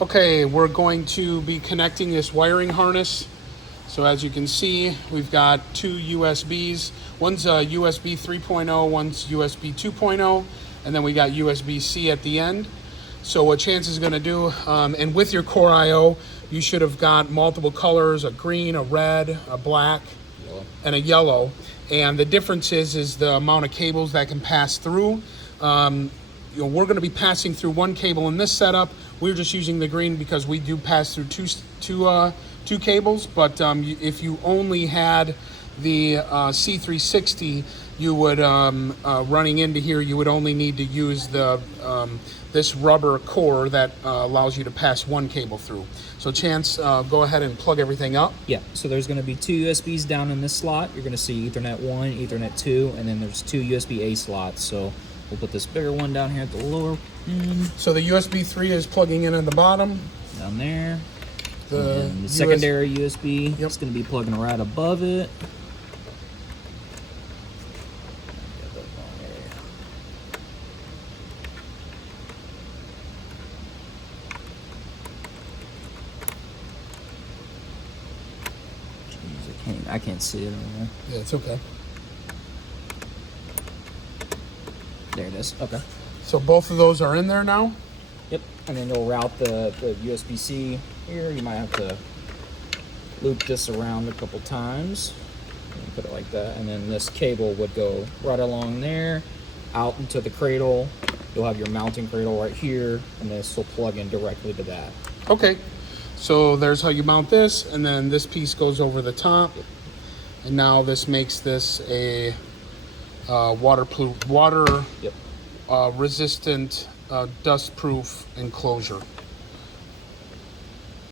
Okay, we're going to be connecting this wiring harness. So as you can see, we've got two USBs. One's a USB 3.0, one's USB 2.0, and then we got USB-C at the end. So what Chance is gonna do, and with your Core I/O, you should have got multiple colors, a green, a red, a black, and a yellow. And the difference is the amount of cables that can pass through. We're going to be passing through one cable in this setup. We're just using the green because we do pass through two cables. But if you only had the C360, you would running into here, you would only need to use the this rubber core that allows you to pass one cable through. So Chance, go ahead and plug everything up. Yeah, so there's going to be two USBs down in this slot. You're going to see Ethernet 1, Ethernet 2, and then there's two USB-A slots. So we'll put this bigger one down here at the lower end. So the USB 3 is plugging in at the bottom. Down there. The secondary USB is going to be plugging right above it. I can't see it over there. Yeah, it's okay. There it is. Okay. So both of those are in there now? Yep. And then you'll route the USB-C here. You might have to loop this around a couple times. Put it like that. And then this cable would go right along there, out into the cradle. You'll have your mounting cradle right here, and this will plug in directly to that. Okay. So there's how you mount this, and then this piece goes over the top. And now this makes this a water resistant, dust-proof enclosure.